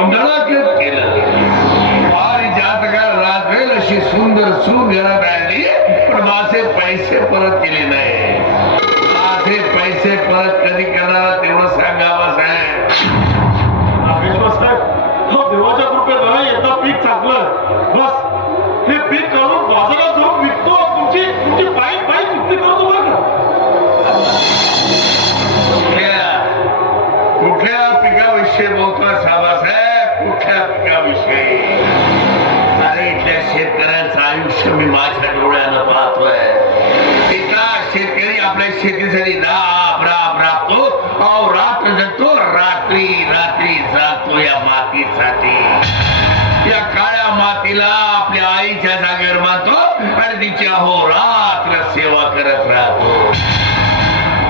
अगदी केलं केलं पारिजातकाला राजवेल अशी सुंदर सून घरात आणली पण माझे पैसे परत केले नाही माझे पैसे परत कधी साहेब कुठल्या अरे इथल्या शेतकऱ्यांचं आयुष्य मी माझ्या डोळ्यानं पाहतोय. इथला शेतकरी आपल्या शेतीसाठी राब राब राबतो. अहो रात्र जगतो रात्री रात्री जातो या मातीसाठी. या काळ्या मातीला आपल्या आईच्या जागेवर मानतो आणि तिची अहोरात्र सेवा करत राहतो.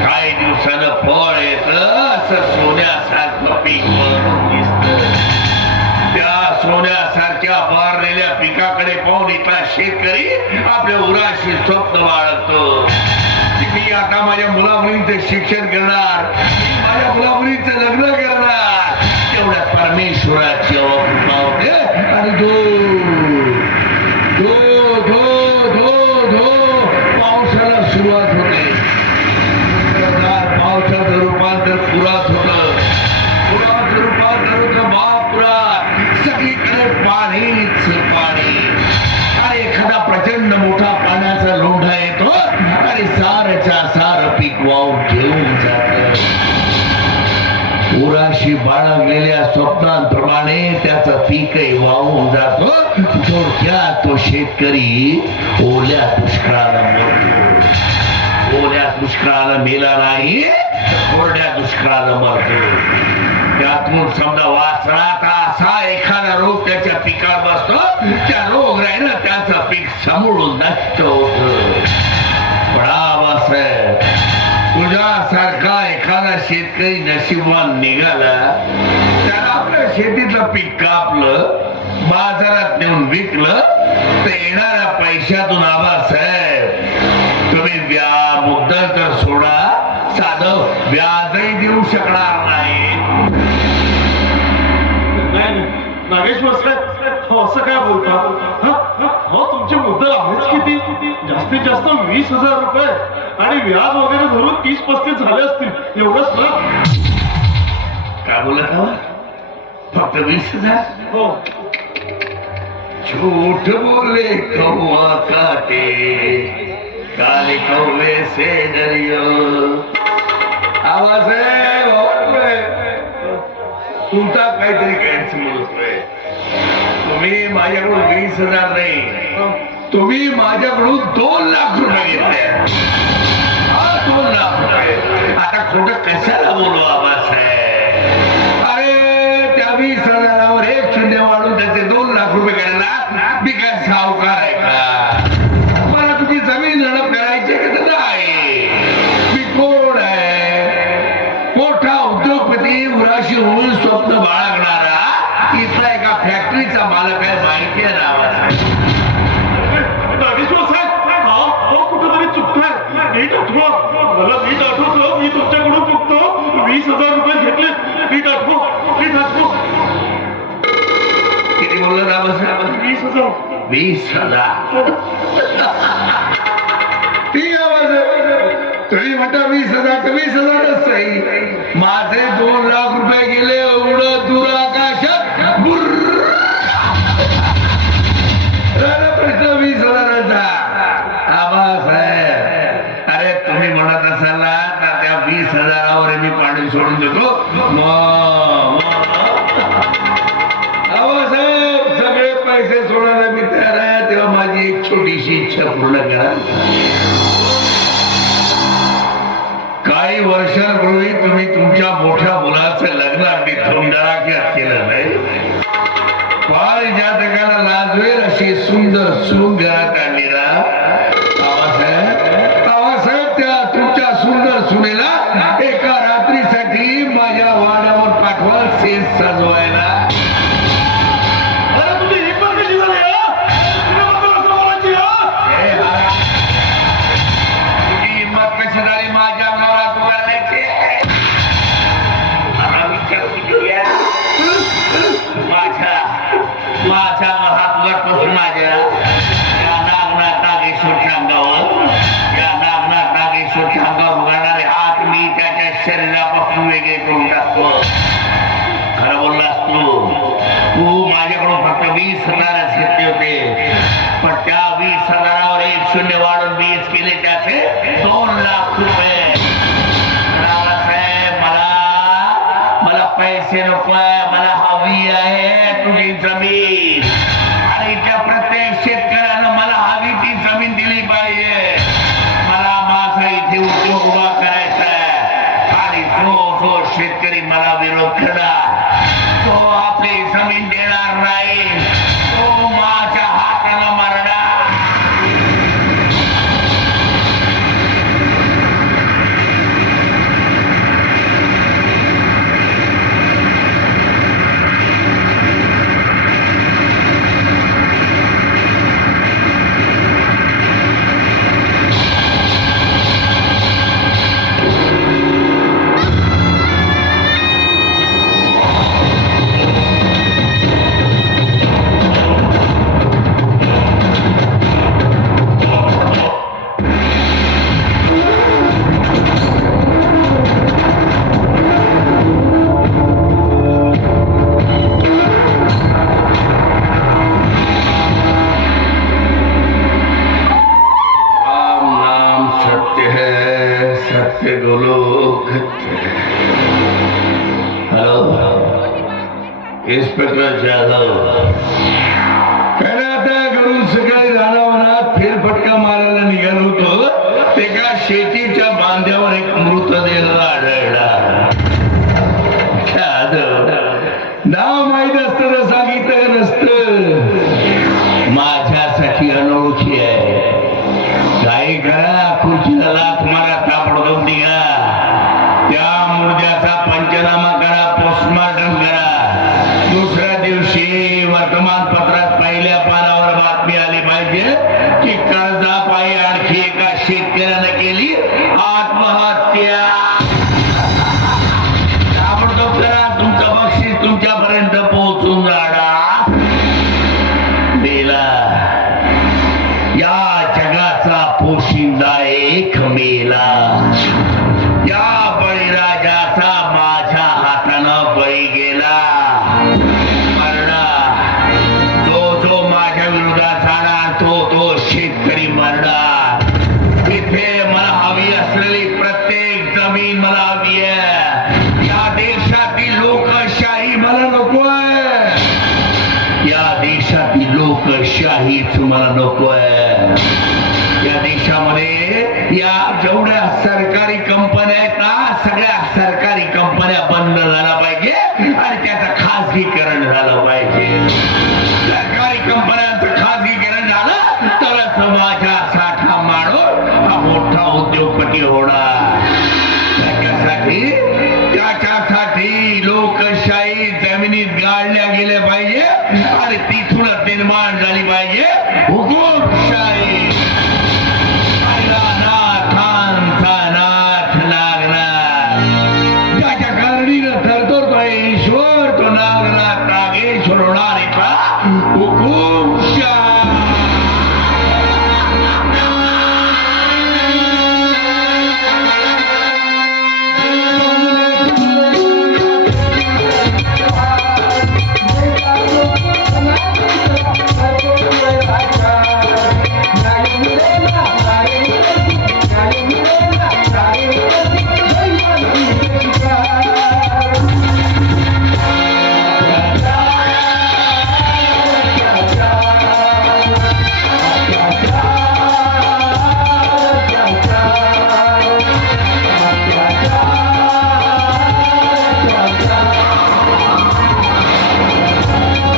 काही दिवसानं फळ येत असं सोन्यासारखं पीक सोन्यासारख्या मारलेल्या पिकाकडे पाहून इथला शेतकरी आपल्या उराशी स्वप्न बाळगतो. मी आता माझ्या मुलामुलींचं शिक्षण करणार. माझ्या मुलामुलींचं लग्न करणार. तेवढ्या परमेश्वराची कृपा होते आणि दो स्वप्नांप्रमाणे त्याचं पीकही वाहून जातो. थोडक्यात तो शेतकरी ओल्या दुष्काळाला मरतो. ओल्या दुष्काळाला मेला नाही कोरड्या दुष्काळाला मरतो. त्यातून समजा वासरात असा एखादा रोग त्याच्या पिकावर बसतो त्या रोग राहिलं त्याचं पीक समोरून नष्ट होत. बडा पण तुझ्यासारखा एखादा शेतकरी नशिबवान निघाला त्याला आपल्या शेतीतलं पीक कापलं बाजारात नेऊन विकलं तर येणाऱ्या पैशातून आबासाहेब तुम्ही व्या मुद्दल तर सोडा साध व्याजही देऊ शकणार नाही. नाही नाही. हो असं काय बोलता? मग तुमचे मुद्दल आहेच किती? जास्तीत जास्त वीस हजार रुपये आणि व्याज वगैरे धरून तीस पस्तीस झाले असतील. एवढंच ना? काय बोलत? फक्त वीस हजार? हो. झूठ बोले कौवा काटे काले कौवे से डरियो आवाज आहे. तुमचा काहीतरी गैरसमज होतोय तुम्ही माझ्याकडून वीस हजार नाही. तुम्ही माझ्याकडून दोन लाख रुपये घेतले. हा रुपये आता खोटं कशाला वीस हजार. वीस हजार तुम्ही म्हणता वीस हजार वीस हजारच सही माझे दोन लाख रुपये गेले एवढं दूर काही वर्षांपूर्वी तुम्ही तुमच्या मोठ्या मुलाचं लग्न अगदी धुमधडाक्यात केलं नाही? पारिजातकाला लाजवेल अशी सुंदर सुंदर पैसे नकोय मला हवी आहे तुझी जमीन